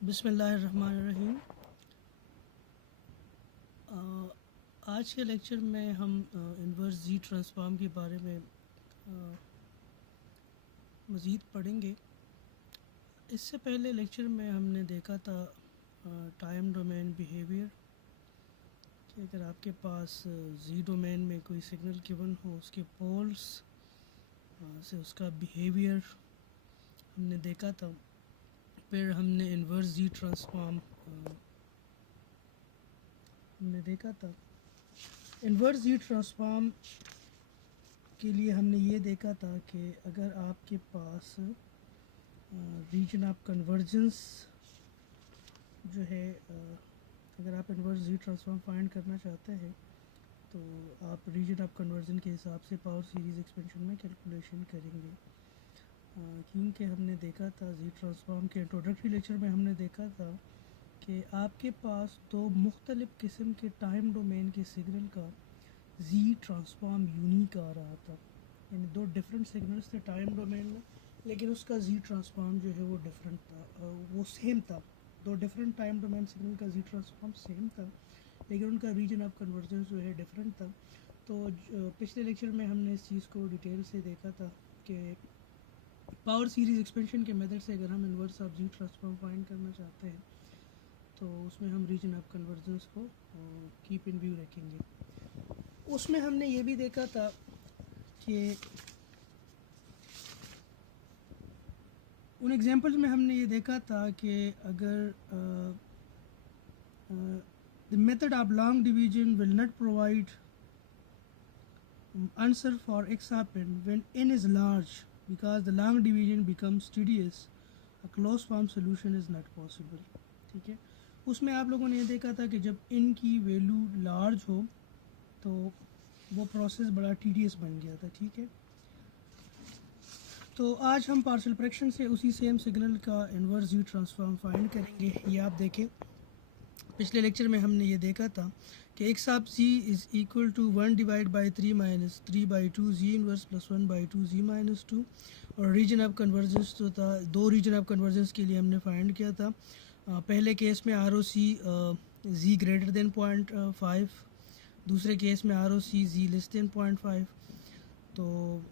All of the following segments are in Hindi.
बिस्मिल्लाहिर्रहमानिर्रहीम। आज के लेक्चर में हम इन्वर्स जी ट्रांसफॉर्म के बारे में मज़ीद पढ़ेंगे। इससे पहले लेक्चर में हमने देखा था टाइम डोमेन बिहेवियर कि अगर आपके पास जी डोमेन में कोई सिग्नल गिवन हो, उसके पोल्स से उसका बिहेवियर हमने देखा था। फिर हमने इन्वर्स जी ट्रांसफॉर्म हमने देखा था। इन्वर्स जी ट्रांसफॉर्म के लिए हमने ये देखा था कि अगर आपके पास रीजन ऑफ कन्वर्जेंस जो है, अगर आप इन्वर्स जी ट्रांसफॉर्म फाइंड करना चाहते हैं तो आप रीजन ऑफ कन्वर्जन के हिसाब से पावर सीरीज़ एक्सपेंशन में कैलकुलेशन करेंगे। क्योंकि हमने देखा था जी ट्रांसफॉर्म के इंट्रोडक्टरी लेक्चर में हमने देखा था कि आपके पास दो मुख्तलिफ़ किस्म के टाइम डोमेन के सिग्नल का जी ट्रांसफॉर्म यूनिक आ रहा था, यानी दो डिफरेंट सिग्नल्स थे टाइम डोमेन में, लेकिन उसका जी ट्रांसफॉर्म जो है वो डिफरेंट था, वो सेम था। दो डिफरेंट टाइम डोमेन सिग्नल का जी ट्रांसफॉर्म सेम था, लेकिन उनका रीजन ऑफ कन्वर्जेंस जो है डिफरेंट था। तो पिछले लेक्चर में हमने इस चीज़ को डिटेल से देखा था कि पावर सीरीज़ एक्सपेंशन के मेथड से अगर हम inverse of Z transform find करना चाहते हैं तो उसमें हम रीजन ऑफ कन्वर्जेंस को कीप इन व्यू रखेंगे। उसमें हमने ये भी देखा था कि उन एग्जांपल्स में हमने ये देखा था कि अगर the method of long division will not provide answer for x happen when n is large because the long division becomes tedious, a closed form solution is not possible। ठीक है, उसमें आप लोगों ने ये देखा था कि जब n की वैल्यू लार्ज हो तो वो प्रोसेस बड़ा टीडियस बन गया था। ठीक है, तो आज हम पार्शियल फ्रैक्शन से उसी सेम सिग्नल का इन्वर्स जी ट्रांसफॉर्म फाइंड करेंगे। ये आप देखें, पिछले लेक्चर में हमने ये देखा था कि x of z is equal to 1 divide by 3 minus 3 by 2 ji inverse plus 1 by 2 Z minus 2, और रीजन ऑफ कन्वर्जेंस तो था, दो रीजन ऑफ कन्वर्जेंस के लिए हमने फाइंड किया था। पहले केस में are O C ji greater then 0.5, दूसरे केस में are O C ji less then 0.5। तो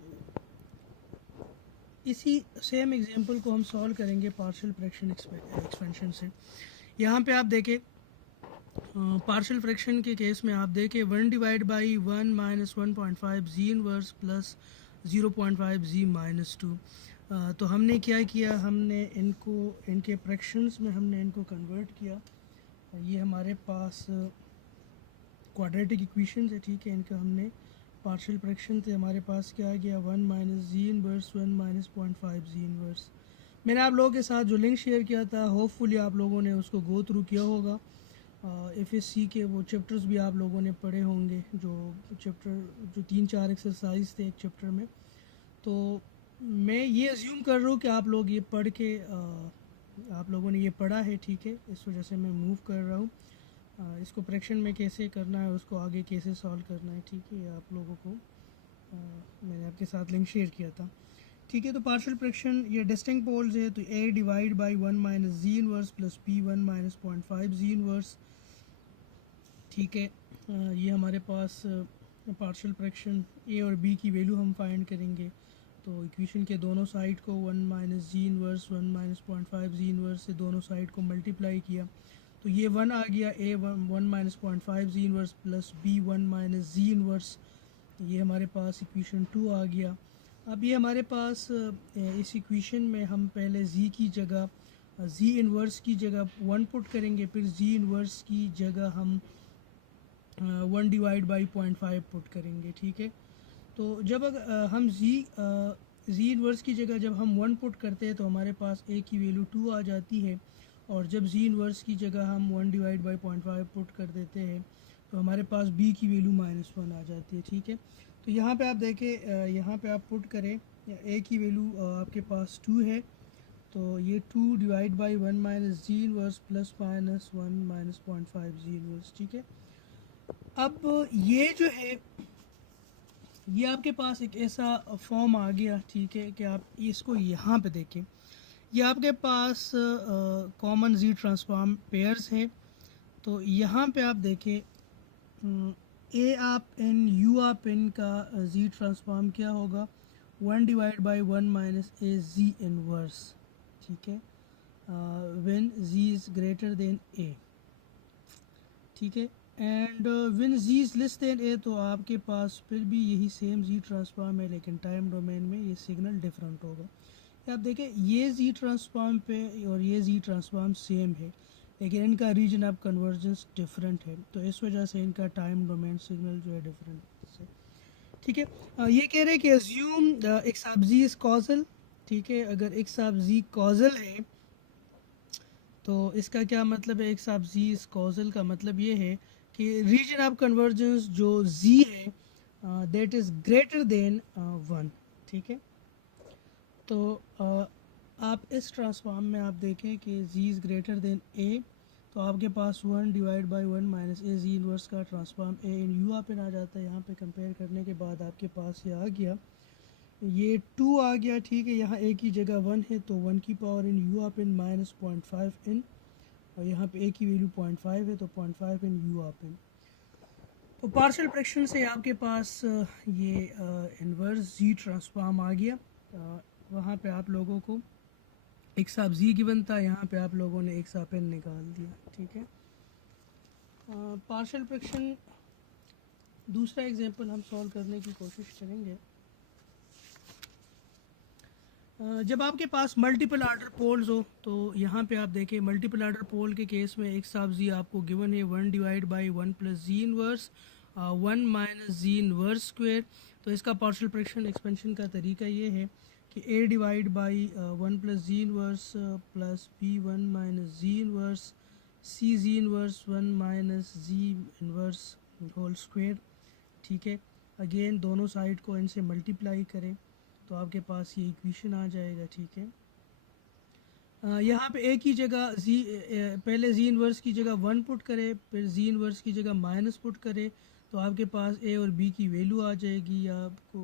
इसी सेम एग्जांपल को हम सॉल्व करेंगे पार्शियल फ्रैक्शन एक्सपेंशन से। यहाँ पे आप देखें, पार्शियल फ्रैक्शन के केस में आप देखें 1 divide by 1 minus 1.5 Z inverse plus 0.5 Z minus 2। तो हमने क्या किया, हमने इनको इनके फ्रैक्शंस में हमने इनको कन्वर्ट किया। ये हमारे पास क्वाड्रेटिक इक्वेशन है। ठीक है, इनका हमने पार्शियल फ्रैक्शन थे, हमारे पास क्या आ गया 1 माइनस जी इनवर्स 1 माइनस 0.5 जी इनवर्स। मैंने आप लोगों के साथ जो लिंक शेयर किया था, होपफुली आप लोगों ने उसको गो थ्रू किया होगा। एफएससी के वो चैप्टर्स भी आप लोगों ने पढ़े होंगे, जो चैप्टर जो 3-4 एक्सरसाइज थे एक चैप्टर में। तो मैं ये अज्यूम कर रहा हूँ कि आप लोग ये पढ़ के आप लोगों ने ये पढ़ा है। ठीक है, इस वजह से मैं मूव कर रहा हूँ। इसको फ्रैक्शन में कैसे करना है, उसको आगे कैसे सॉल्व करना है, ठीक है, ये आप लोगों को मैंने आपके साथ लिंक शेयर किया था। ठीक है, तो पार्शियल फ्रैक्शन ये डिस्टिंक्ट पोल्स है, तो a divide by 1 minus ji inverse plus p 1 minus 0.5 ji inverse. ठीक है, ये हमारे पास पार्शियल फ्रैक्शन a और b की वैल्यू हम फाइंड करेंगे। तो इक्वेशन के दोनों साइड को 1 माइनस जी इनवर्स 1 माइनस 0.5 जी इनवर्स से दोनों साइड को मल्टीप्लाई किया, तो ये 1 आ गया, a 1 minus 0.5 ji inverse plus b 1 minus ji inverse, ये हमारे पास इक्वेशन 2 आ गया। अब ये हमारे पास इस इक्वेशन में हम पहले z की जगह z इनवर्स की जगह 1 पुट करेंगे, फिर z इनवर्स की जगह हम 1 डिवाइड बाई 0.5 पुट करेंगे। ठीक है, तो जब हम z इनवर्स की जगह जब हम 1 पुट करते हैं तो हमारे पास a की वैल्यू 2 आ जाती है, और जब z इनवर्स की जगह हम 1 डिवाइड बाई 0.5 पुट कर देते हैं तो हमारे पास b की वैल्यू -1 आ जाती है। ठीक है, तो यहाँ पे आप देखें, यहाँ पे आप पुट करें, a की वैल्यू आपके पास 2 है, तो ये 2 divide by 1 minus ji inverse plus minus 1 minus 0.5 ji inverse. ठीक है, अब ये जो है ये आपके पास एक ऐसा फॉर्म आ गया। ठीक है, कि आप इसको यहाँ पे देखें, ये आपके पास कॉमन जी ट्रांसफॉर्म पेयर्स हैं। तो यहाँ पे आप देखें ए आप एन यू आप एन का जी ट्रांसफॉर्म क्या होगा, 1/1 माइनस ए जी इनवर्स, ठीक है, when z is greater than a, ठीक है। And when z is less than a, तो आपके पास फिर भी यही सेम जी ट्रांसफॉर्म है, लेकिन टाइम डोमेन में ये सिग्नल डिफरेंट होगा। आप देखें ये जी ट्रांसफॉर्म पे और ये जी ट्रांसफॉर्म सेम है, लेकिन इनका रीजन ऑफ कन्वर्जेंस डिफरेंट है, तो इस वजह से इनका टाइम डोमेन सिग्नल जो है डिफरेंट है, ठीक है। ये कह रहे हैं कि assume X of Z is causal, ठीक है। अगर एक्स ऑफ जी कॉजल है तो इसका क्या मतलब है, X of Z is causal का मतलब ये है कि रीजन ऑफ कन्वर्जेंस जो जी है दैट इज़ ग्रेटर देन 1, ठीक है। तो आप इस ट्रांसफॉर्म में आप देखें कि जी इज़ ग्रेटर देन ए, तो आपके पास 1/1 माइनस ए जी इनवर्स का ट्रांसफॉर्म ए इन यू आप इन आ जाता है। यहाँ पे कंपेयर करने के बाद आपके पास ये आ गया, ये 2 आ गया, ठीक है। यहाँ ए की जगह 1 है, तो 1 की पावर इन यू आप इन माइनस 0.5 इन, और यहाँ पे ए की वैल्यू 0.5 है, तो 0.5 इन यू आप इन। तो पार्शियल फ्रैक्शन से आपके पास ये इन्वर्स जी ट्रांसफॉर्म आ गया। वहाँ पे आप लोगों को एक्स ऑफ जी गिवन था, यहाँ पे आप लोगों ने एक्स ऑफ एन निकाल दिया, ठीक है। पार्शियल फ्रैक्शन दूसरा एग्जांपल हम सॉल्व करने की कोशिश करेंगे। जब आपके पास मल्टीपल आर्डर पोल्स हो, तो यहाँ पे आप देखें मल्टीपल आर्डर पोल के केस में एक्स ऑफ जी आपको गिवन है 1/1 प्लस जी इनवर्स 1 माइनस जी इनवर्स स्क्वेयर। तो इसका पार्शियल फ्रैक्शन एक्सपेंशन का तरीका ये है कि a divide by 1 plus Z inverse plus B 1 minus ji inverse C Z inverse 1 minus ji inverse whole square, ठीक है। अगेन दोनों साइड को इनसे मल्टीप्लाई करें तो आपके पास ये इक्वेशन आ जाएगा, ठीक है। यहाँ पे ए की जगह जी, पहले जी इनवर्स की जगह 1 पुट करें, फिर जी इनवर्स की जगह माइनस पुट करें, तो आपके पास ए और बी की वैल्यू आ जाएगी, या आपको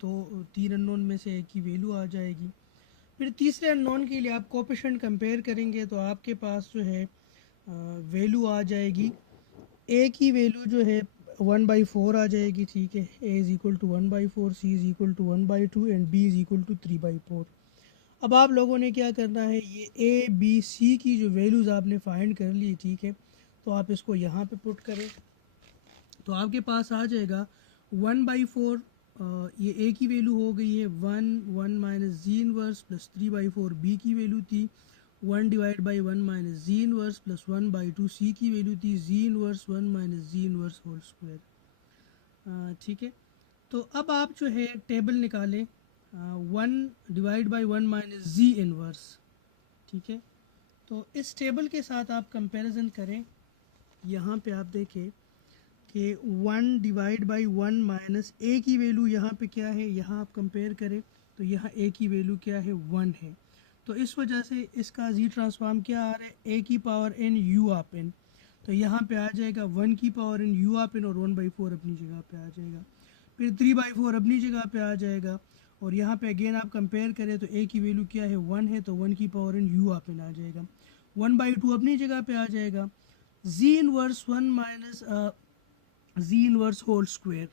दो 3 अननोन में से एक की वैल्यू आ जाएगी। फिर तीसरे अननोन के लिए आप कोएफिशिएंट कंपेयर करेंगे, तो आपके पास जो है वैल्यू आ जाएगी, ए की वैल्यू जो है 1/4 आ जाएगी, ठीक है। A is equal to 1/4, C is equal to 1/2 and B is equal to 3/4। अब आप लोगों ने क्या करना है, ये ए बी सी की जो वैल्यूज़ आपने फाइंड कर ली, ठीक है, तो आप इसको यहाँ पे पुट करें, तो आपके पास आ जाएगा 1/4, ये ए की वैल्यू हो गई है 1 माइनस जी इनवर्स प्लस 3/4 बी की वैल्यू थी 1/1 माइनस जी इनवर्स प्लस 1/2 सी की वैल्यू थी जी इनवर्स 1 माइनस जी इनवर्स होल स्क्वायर, ठीक है। तो अब आप जो है टेबल निकालें 1/1 माइनस जी इनवर्स, ठीक है। तो इस टेबल के साथ आप कंपैरिजन करें, यहाँ पे आप देखें कि 1/1 माइनस ए की वैल्यू यहाँ पे क्या है, यहाँ आप कंपेयर करें तो यहाँ ए की वैल्यू क्या है 1 है, तो इस वजह से इसका जी ट्रांसफॉर्म क्या आ रहा है, ए की पावर एन यू आप एन, तो यहाँ पे आ जाएगा 1 की पावर एन यू आप एन और 1/4 अपनी जगह पे आ जाएगा, फिर 3/4 अपनी जगह पे आ जाएगा, और यहाँ पे अगेन आप कंपेयर करें तो ए की वैल्यू क्या है 1 है, तो 1 की पावर एन यू आप एन आ जाएगा, 1/2 अपनी जगह पे आ जाएगा, जी इनवर्स 1 माइनस जी इनवर्स होल स्क्वायर,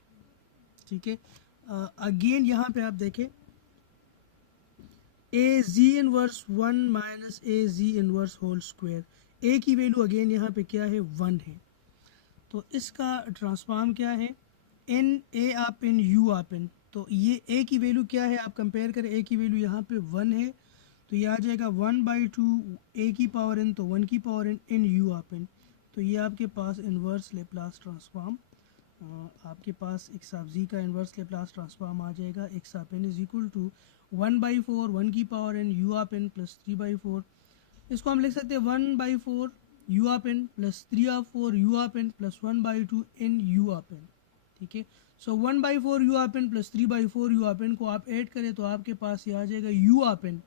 ठीक है। अगेन यहाँ पे आप देखें a z inverse 1 minus a z inverse whole square, a की वैल्यू अगेन यहाँ पे क्या है 1 है, तो इसका ट्रांसफॉर्म क्या है एन ए आप इन यू आप इन, तो ये ए की वैल्यू क्या है, आप कंपेयर करें, ए की वैल्यू यहाँ पे 1 है, तो ये आ जाएगा 1/2 ए की पावर एन, तो 1 की पावर एन इन यू आप इन, तो ये आपके पास इन्वर्स लेप्लास ट्रांसफॉर्म आपके पास एक्स ऑफ जी का इन्वर्स लेप्लास ट्रांसफॉर्म आ जाएगा, x of n is equal to 1/4 1 की power n u of n plus 3/4, इसको हम लिख सकते हैं 1/4 u of n plus 3/4 u of n plus 1/2 n u of n, ठीक है। So 1/4 u of n plus 3/4 u of n को आप ऐड करें तो आपके पास ये आ जाएगा u of n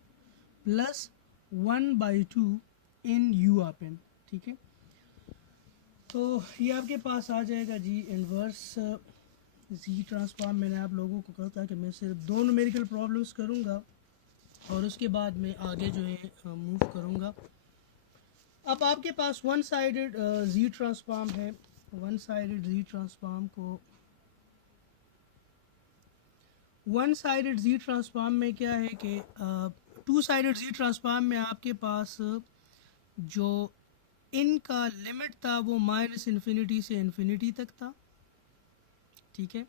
plus 1/2 n u of n, ठीक है। तो ये आपके पास आ जाएगा जी इन्वर्स जी ट्रांसफॉर्म। मैंने आप लोगों को कहा था कि मैं सिर्फ 2 न्यूमेरिकल प्रॉब्लम्स करूँगा, और उसके बाद मैं आगे जो है मूव करूँगा। अब आपके पास वन साइडेड जी ट्रांसफॉर्म है। वन साइडेड जी ट्रांसफॉर्म को वन साइडेड जी ट्रांसफॉर्म में क्या है कि टू साइडेड जी ट्रांसफॉर्म में आपके पास जो इनका लिमिट था वो माइनस इन्फिनिटी से इन्फिनिटी तक था, ठीक है।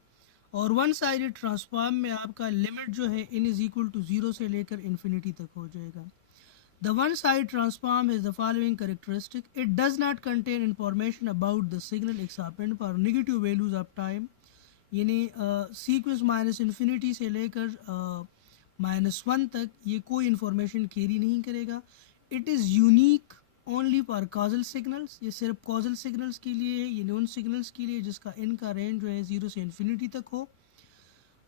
और वन साइडेड ट्रांसफॉर्म में आपका लिमिट जो है इन इज इक्वल टू जीरो से लेकर इन्फिनिटी तक हो जाएगा। The one side transform is the following characteristic. It does not contain information about the signal exponent for negative values of time, यानी सीक्वेंस माइनस इन्फिनिटी से लेकर -1 तक ये कोई इंफॉर्मेशन कैरी नहीं करेगा। It is unique only for causal signals, ये सिर्फ कॉजल सिग्नल्स के लिए है, ये नॉन सिग्नल्स के लिए जिसका इनका रेंज जो है 0 से इन्फिनिटी तक हो।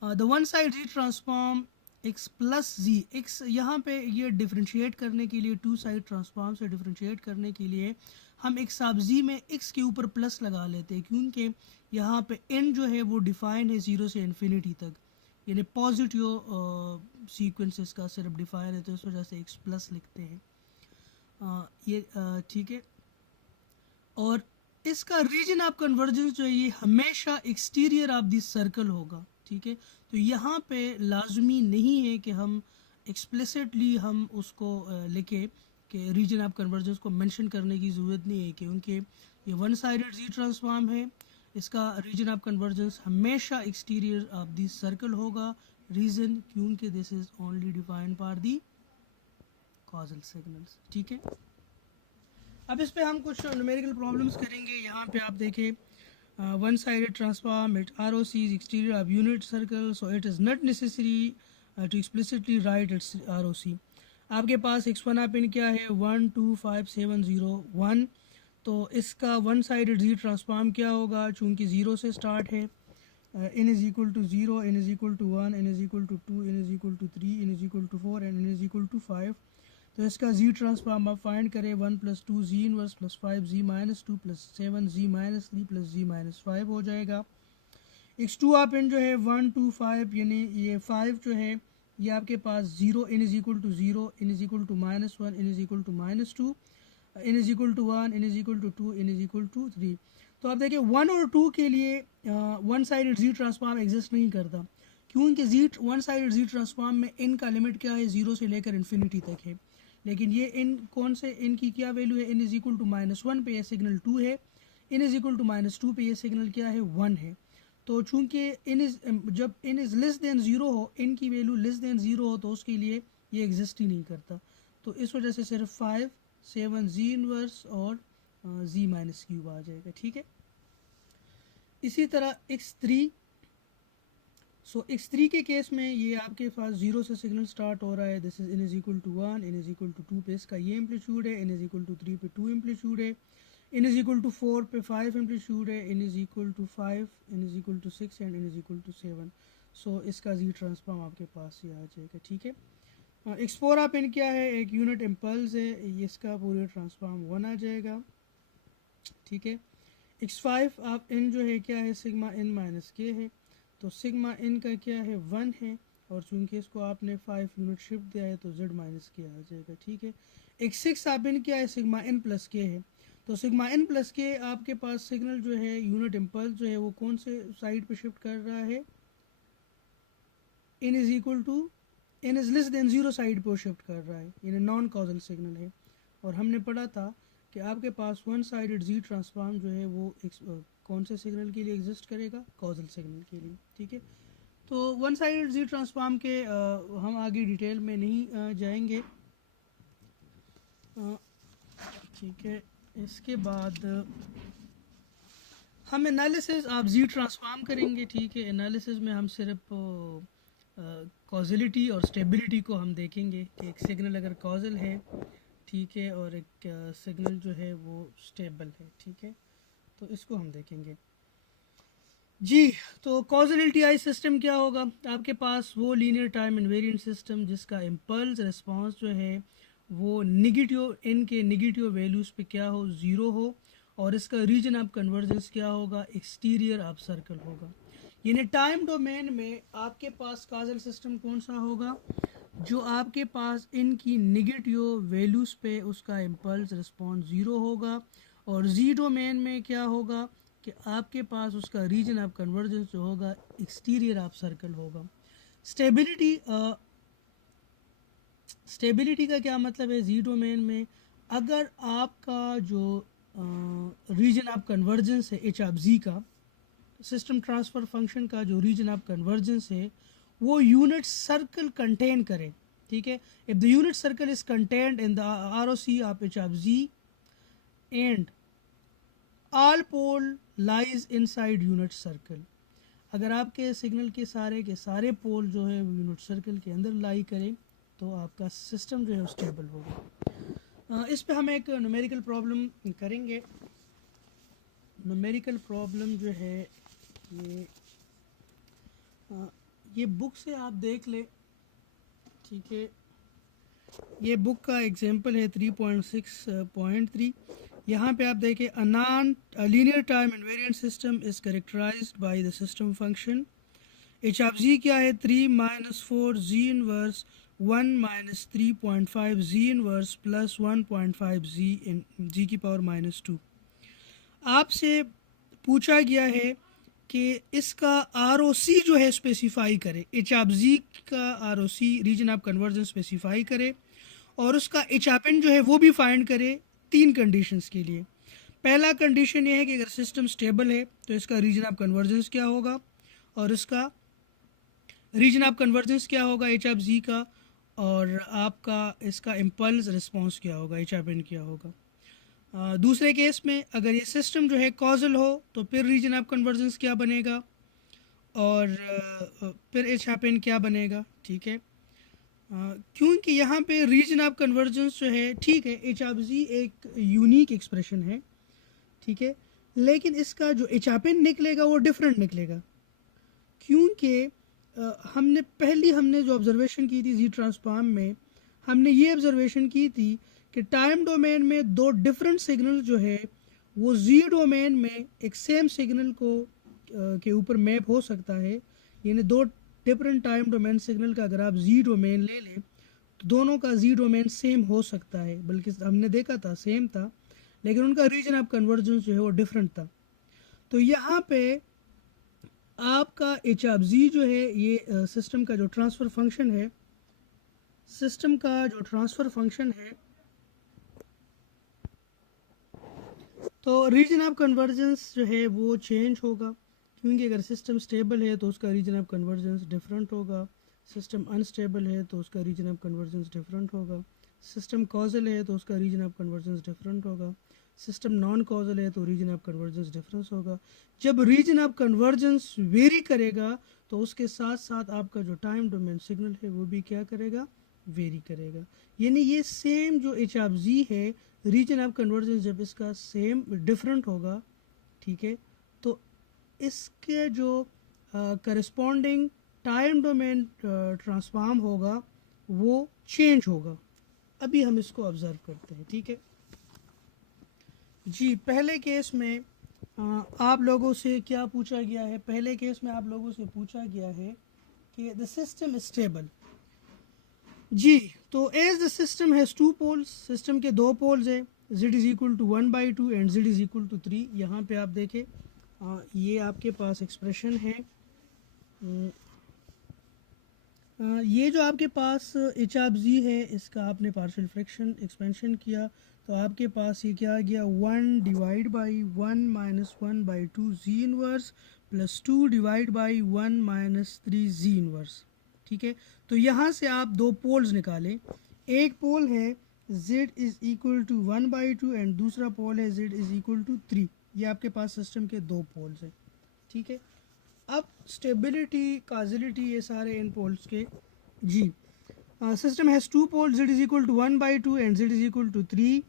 The one side z transform x plus z, x यहाँ पे ये डिफ्रेंशिएट करने के लिए, टू साइड ट्रांसफॉर्म से डिफ्रेंशिएट करने के लिए हम x साब जी में x के ऊपर प्लस लगा लेते हैं, क्योंकि यहाँ पे n जो है वो डिफाइन है 0 से इन्फिनिटी तक, यानी पॉजिटिव सीक्वेंसेस का सिर्फ डिफाइन है, तो इस वजह से x प्लस लिखते हैं। ये ठीक है। और इसका रीजन ऑफ कन्वर्जेंस जो है ये हमेशा एक्सटीरियर ऑफ दिस सर्कल होगा, ठीक है। तो यहाँ पे लाजमी नहीं है कि हम एक्सप्लिसिटली हम उसको लिखे कि रीजन ऑफ कन्वर्जेंस को मेंशन करने की ज़रूरत नहीं है, क्योंकि ये वन साइडेड जी ट्रांसफॉर्म है, इसका रीजन ऑफ कन्वर्जेंस हमेशा एक्सटीरियर ऑफ दिस सर्कल होगा। रीज़न क्योंकि this is only defined for the causal signals, ठीक है। अब इस पे हम कुछ न्यूमेरिकल प्रॉब्लम्स करेंगे। यहाँ पे आप देखें one sided transform it R O C is exterior of unit circle, so it is not necessary to explicitly write its R O C. आपके पास x1 आप इन क्या है 1 2 5 7 0 1, तो इसका वन साइडेड जी ट्रांसफॉर्म क्या होगा, चूँकि 0 से स्टार्ट है, n is equal to 0, n is equal to 1, n is equal to 2, n is equal to 3, n is equal to 4 and n is equal to 5। तो इसका जी ट्रांसफॉर्म आप फाइंड करें 1 प्लस 2 जी inverse plus 5 z minus 2 plus 7 z minus 3 plus z minus 5 हो जाएगा। x2 आप इन जो है 1 2 5, यानी ये 5 जो है ये आपके पास 0, n is equal to 0, n is equal to -1, n is equal to -2, n is equal to 1, n is equal to 2, n is equal to 3। तो आप देखिए 1 और 2 के लिए one sided z transform exist नहीं करता, क्योंकि z one sided z transform में n का लिमिट क्या है 0 से लेकर इन्फिनिटी तक है, लेकिन ये n कौन से n की क्या वैल्यू है, n इज़ इक्वल टू -1 पे ये सिग्नल 2 है, n इज़ इक्वल टू -2 पे ये सिग्नल क्या है 1 है। तो चूंकि जब n इज़ लेस देन 0 हो, n की वैल्यू लेस देन 0 हो, तो उसके लिए ये एग्जिस्ट ही नहीं करता। तो इस वजह से सिर्फ 5 7 जी इनवर्स और जी माइनस क्यूब आ जाएगा, ठीक है। इसी तरह x3, सो x3 के केस में ये आपके पास 0 से सिग्नल स्टार्ट हो रहा है, this is n is equal to 1, n is equal to 2 पे इसका ये एम्पलीट्यूड है, n इज इक्वल टू 3 पे 2 एम्पलीट्यूड है, n इज इक्वल टू 4 पे 5 एम्पलीट्यूड है, n is equal to 5, n is equal to 6 and n is equal to 7। So इसका जी ट्रांसफॉर्म आपके पास ये आ जाएगा, ठीक है। x4 आप इन क्या है, एक यूनिट इम्पल्स है, इसका पूरे ट्रांसफॉर्म 1 आ जाएगा, ठीक है। x5 आप इन जो है क्या है सिग्मा n माइनस के है, तो सिग्मा n का क्या है 1 है, और चूंकि इसको आपने 5 यूनिट शिफ्ट दिया है तो z माइनस के आ जाएगा, ठीक है। x6 आप इन क्या है सिग्मा n प्लस के है, तो सिग्मा n प्लस के आपके पास सिग्नल जो है यूनिट इम्पल्स जो है वो कौन से साइड पे शिफ्ट कर रहा है, n is equal to n is less than 0 side पे शिफ्ट कर रहा है, यानी नॉन कॉजल सिग्नल है। और हमने पढ़ा था कि आपके पास वन साइडेड जी ट्रांसफॉर्म जो है वो कौन से सिग्नल के लिए एग्जिस्ट करेगा, कॉजल सिग्नल के लिए, ठीक है। तो वन साइडेड जी ट्रांसफॉर्म के हम आगे डिटेल में नहीं जाएंगे, ठीक है। इसके बाद हम एनालिसिस ऑफ जी ट्रांसफॉर्म करेंगे, ठीक है। एनालिसिस में हम सिर्फ कॉजलिटी और स्टेबिलिटी को हम देखेंगे कि एक सिग्नल अगर कॉजल है, ठीक है, और एक सिग्नल जो है वो स्टेबल है, ठीक है, तो इसको हम देखेंगे जी। तो कॉजल एलटीआई सिस्टम क्या होगा, आपके पास वो लीनियर टाइम इनवेरिएंट सिस्टम जिसका इम्पल्स रिस्पांस जो है वो निगेटिव n के निगेटिव वैल्यूज़ पे क्या हो 0 हो, और इसका रीजन ऑफ कन्वर्जेंस क्या होगा, एक्सटीरियर ऑफ सर्कल होगा। यानी टाइम डोमेन में आपके पास कॉजल सिस्टम कौन सा होगा, जो आपके पास इनकी नेगेटिव वैल्यूज़ पे उसका इम्पल्स रिस्पॉन्स ज़ीरो होगा, और जी डोमेन में क्या होगा कि आपके पास उसका रीजन ऑफ कन्वर्जेंस जो होगा एक्सटीरियर ऑफ सर्कल होगा। स्टेबिलिटी स्टेबिलिटी का क्या मतलब है? जी डोमेन में अगर आपका जो रीजन ऑफ कन्वर्जेंस है एच ऑफ जी का, सिस्टम ट्रांसफ़र फंक्शन का जो रीजन ऑफ कन्वर्जेंस है वो यूनिट सर्कल कंटेन करे, ठीक है। If the unit circle is contained in the R O C of H of z and all pole lies inside unit circle, अगर आपके सिग्नल के सारे पोल जो है वो यूनिट सर्कल के अंदर लाई करें तो आपका सिस्टम जो है स्टेबल होगा। इस पे हम एक न्यूमेरिकल प्रॉब्लम करेंगे। न्यूमेरिकल प्रॉब्लम जो है ये बुक से आप देख ले, ठीक है। ये बुक का एग्जांपल है 3.6.3। यहाँ पे आप देखें a non linear time invariant system is characterized by the system function h of z क्या है 3 minus 4 z inverse 1 minus 3.5 z inverse plus 1.5 z इन जी की पावर माइनस 2। आपसे पूछा गया है कि इसका आर ओ सी जो है स्पेसिफाई करे, एच ऑफ जी का R O C region of convergence specify करे, और उसका एच ऑफ एन जो है वो भी फाइंड करे 3 कंडीशंस के लिए। पहला कंडीशन ये है कि अगर सिस्टम स्टेबल है तो इसका रीजन ऑफ कन्वर्जेंस क्या होगा, और इसका रीजन ऑफ कन्वर्जेंस क्या होगा एच ऑफ जी का, और आपका इसका इम्पल्स रिस्पॉन्स क्या होगा, एच ऑफ एन क्या होगा। दूसरे केस में अगर ये सिस्टम जो है कॉजल हो तो फिर रीजन ऑफ कन्वर्जेंस क्या बनेगा, और फिर एच ऑफ एन क्या बनेगा, ठीक है। क्योंकि यहाँ पे रीजन ऑफ कन्वर्जेंस जो है, ठीक है, एच ऑफ जी एक यूनिक एक्सप्रेशन है, ठीक है, लेकिन इसका जो एच ऑफ एन निकलेगा वो डिफरेंट निकलेगा, क्योंकि हमने जो ऑब्जर्वेशन की थी जी ट्रांसफॉर्म में, हमने ये ऑब्जर्वेशन की थी कि टाइम डोमेन में दो डिफरेंट सिग्नल जो है वो जी डोमेन में एक सेम सिग्नल को के ऊपर मैप हो सकता है। यानी दो डिफरेंट टाइम डोमेन सिग्नल का अगर आप जी डोमेन ले लें तो दोनों का जी डोमेन सेम हो सकता है, बल्कि हमने देखा था सेम था, लेकिन उनका रीजन ऑफ कन्वर्जेंस जो है वो डिफरेंट था। तो यहाँ पे आपका एच ऑफ जी जो है ये सिस्टम का जो ट्रांसफ़र फंक्शन है, सिस्टम का जो ट्रांसफ़र फंक्शन है, तो रीजन ऑफ कन्वर्जेंस जो है वो चेंज होगा, क्योंकि अगर सिस्टम स्टेबल है तो उसका रीजन ऑफ कन्वर्जेंस डिफरेंट होगा, सिस्टम अनस्टेबल है तो उसका रीजन ऑफ कन्वर्जेंस डिफरेंट होगा, सिस्टम कॉजल है तो उसका रीजन ऑफ कन्वर्जेंस डिफरेंट होगा, सिस्टम नॉन कॉजल है तो रीजन ऑफ कन्वर्जेंस डिफरेंस होगा। जब रीजन ऑफ कन्वर्जेंस वेरी करेगा तो उसके साथ साथ आपका जो टाइम डोमेन सिग्नल है वो भी क्या करेगा, वेरी करेगा। यानी ये सेम जो एच ऑफ जी है, रीजन ऑफ कन्वर्जेंस जब इसका सेम डिफरेंट होगा, ठीक है, तो इसके जो करस्पॉन्डिंग टाइम डोमेन ट्रांसफॉर्म होगा वो चेंज होगा। अभी हम इसको ऑब्जर्व करते हैं, ठीक है जी। पहले केस में आप लोगों से क्या पूछा गया है? पहले केस में आप लोगों से पूछा गया है कि द सिस्टम स्टेबल जी। तो as the system has two poles, system के दो पोल्स है, z is equal to 1/2 and z is equal to 3। यहाँ पे आप देखें ये आपके पास एक्सप्रेशन है। ये जो आपके पास एच ऑफ जी है इसका आपने पार्शियल फ्रैक्शन एक्सपेंशन किया तो आपके पास ये क्या आ गया, 1 divide by 1 minus 1/2 ji inverse plus 2 divide by 1 minus 3 z inverse, ठीक है। तो यहाँ से आप दो पोल्स निकालें, एक पोल है z is equal to 1/2 and दूसरा पोल है z इज इक्वल टू 3। ये आपके पास सिस्टम के दो पोल्स हैं, ठीक है। अब स्टेबिलिटी काजिलिटी ये सारे इन पोल्स के जी। System has two poles, z is equal to 1/2 and z is equal to 3।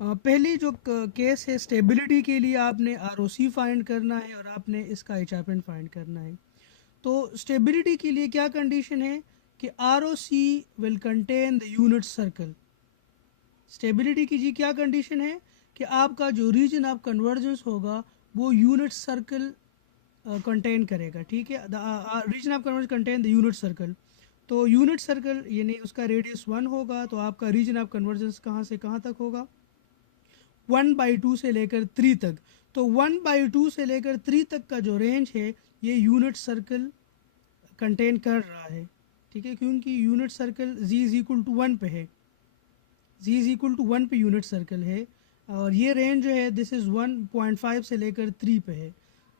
पहली जो केस है स्टेबिलिटी के लिए आपने आर ओ सी फाइंड करना है और आपने इसका एच ऑफ एन फाइंड करना है। तो स्टेबिलिटी के लिए क्या कंडीशन है कि R O C will contain the unit circle. Stability की जी क्या कंडीशन है कि आपका जो रीजन ऑफ कन्वर्जेंस होगा वो यूनिट सर्कल कंटेन करेगा, ठीक है। The region of convergence contain the unit circle. तो यूनिट सर्कल यानी उसका रेडियस 1 होगा, तो आपका रीजन ऑफ कन्वर्जेंस कहाँ से कहाँ तक होगा, 1/2 से लेकर 3 तक। तो 1/2 से लेकर 3 तक का जो रेंज है ये यूनिट सर्कल कंटेन कर रहा है, ठीक है, क्योंकि unit circle z is equal to 1 पे है, z इज इक्वल टू 1 पे यूनिट सर्कल है, और ये रेंज जो है दिस इज़ 1.5 से लेकर 3 पे है।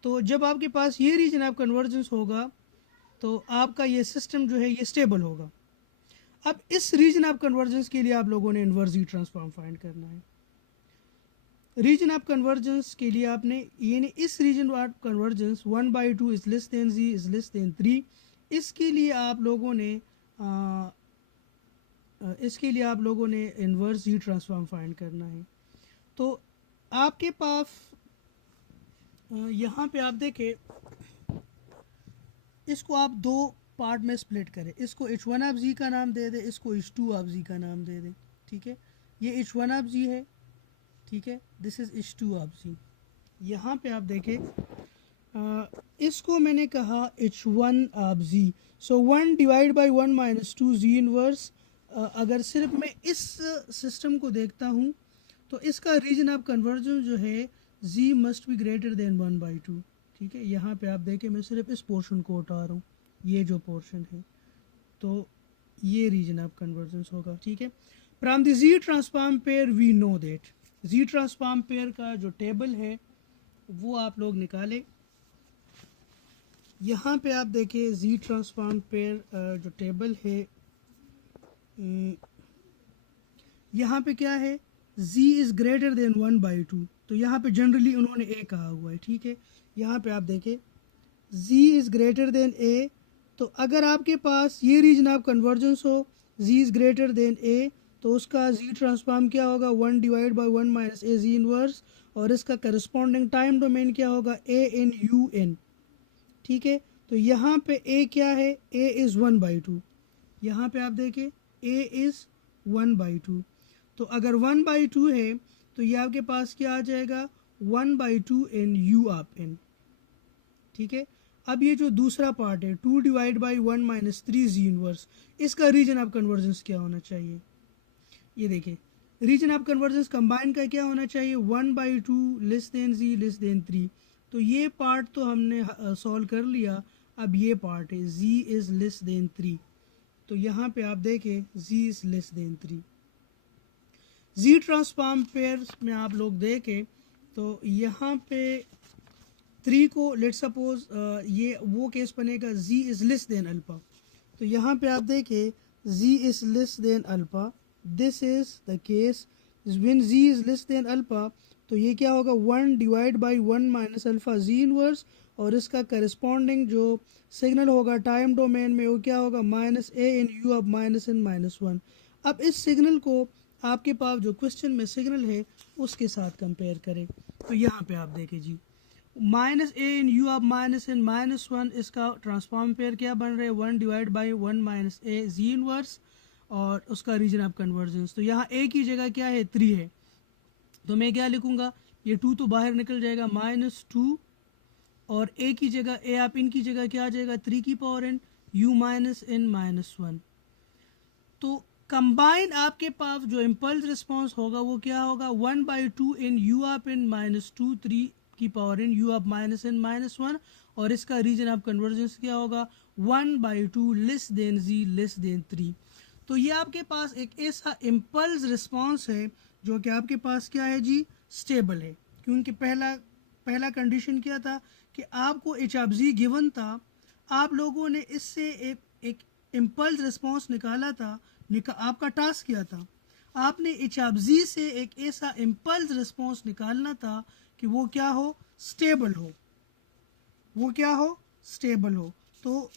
तो जब आपके पास ये रीजन ऑफ कन्वर्जेंस होगा तो आपका ये सिस्टम जो है ये स्टेबल होगा। अब इस रीजन ऑफ कन्वर्जेंस के लिए आप लोगों ने इन्वर्स ई ट्रांसफॉर्म फाइंड करना है। रीजन ऑफ कन्वर्जेंस के लिए आपने यानी इस region of convergence 1/2 is less than z is less than 3, इसके लिए आप लोगों ने इन्वर्स ई ट्रांसफॉर्म फाइंड करना है। तो आपके पास यहाँ पे आप देखें, इसको आप दो पार्ट में स्प्लिट करें, इसको h1 ऑफ z का नाम दे दें, इसको h2 ऑफ z का नाम दे दें, ठीक है। ये h1 ऑफ z है, ठीक है, this is h2 of z। यहाँ पे आप देखें इसको मैंने कहा h1 of z, so 1 divide by 1 minus 2 z inverse. अगर सिर्फ मैं इस सिस्टम को देखता हूँ तो इसका रीजन ऑफ कन्वर्जन जो है z must be greater then 1/2, ठीक है। यहाँ पे आप देखें मैं सिर्फ इस पोर्शन को उठा रहा हूँ, ये जो पोर्शन है, तो ये रीजन ऑफ कन्वर्जेंस होगा, ठीक है। From the z transform pair we know that, z transform pair का जो टेबल है वो आप लोग निकालें। यहाँ पे आप देखें z ट्रांसफॉर्म पेयर जो टेबल है, यहाँ पे क्या है, z इज़ ग्रेटर देन 1/2, तो यहाँ पे जनरली उन्होंने a कहा हुआ है, ठीक है। यहाँ पे आप देखें z is greater then a, तो अगर आपके पास ये रीजन ऑफ कन्वर्जेंस हो z is greater then a, तो उसका z ट्रांसफॉर्म क्या होगा, 1 divide by 1 minus a z inverse, और इसका करस्पॉन्डिंग टाइम डोमेन क्या होगा, a in u n, ठीक है। तो यहाँ पे a क्या है, a इज़ 1/2, यहाँ पे आप देखें a इज़ 1/2, तो अगर 1/2 है तो ये आपके पास क्या आ जाएगा, 1/2 in u ऑफ n, ठीक है। अब ये जो दूसरा पार्ट है 2 divide by 1 minus 3 z inverse, इसका रीजन ऑफ कन्वर्जेंस क्या होना चाहिए, ये देखिए रीजन ऑफ कन्वर्जेंस कंबाइन का क्या होना चाहिए, 1/2 less than z less than 3। तो ये पार्ट तो हमने सॉल्व कर लिया, अब ये पार्ट है z इज़ लेस देन 3, तो यहाँ पे आप देखें z is less than 3। z transform pair में आप लोग देखें तो यहाँ पे 3 को लेट सपोज ये वो केस बनेगा z is less than alpha, तो यहाँ पे आप देखें z is less than alpha, this is the case when z is less than alpha, तो ये क्या होगा, 1 divide by 1 minus alpha z inverse, और इसका करस्पॉन्डिंग जो सिग्नल होगा टाइम डोमेन में वो क्या होगा, minus a n u of minus n minus 1। अब इस सिग्नल को आपके पास जो क्वेश्चन में सिग्नल है उसके साथ कंपेयर करें, तो यहाँ पे आप देखें z minus a n u of minus n minus 1, इसका ट्रांसफॉर्म पेयर क्या बन रहा है, 1 divide by 1 minus a z inverse, और उसका रीजन ऑफ कन्वर्जेंस, तो यहाँ a की जगह क्या है, 3 है, तो मैं क्या लिखूँगा, ये 2 तो बाहर निकल जाएगा, -2, और a की जगह a आप इनकी जगह क्या आ जाएगा, 3 की power n u minus n minus 1। तो कंबाइन आपके पास जो इम्पल्स रिस्पॉन्स होगा वो क्या होगा, 1/2 इन u ऑफ n माइनस 2 3 की power n u of minus n minus 1, और इसका रीजन ऑफ कन्वर्जेंस क्या होगा, 1/2 less than z less than 3। तो ये आपके पास एक ऐसा इम्पल्स रिस्पॉन्स है जो कि आपके पास क्या है जी, स्टेबल है, क्योंकि पहला कंडीशन क्या था कि आपको एच ऑफ जी गिवन था, आप लोगों ने इससे एक इम्पल्स रिस्पॉन्स निकाला था, आपका टास्क क्या था, आपने एच ऑफ जी से एक ऐसा इम्पल्स रिस्पॉन्स निकालना था कि वो क्या हो, स्टेबल हो, वो क्या हो, स्टेबल हो। तो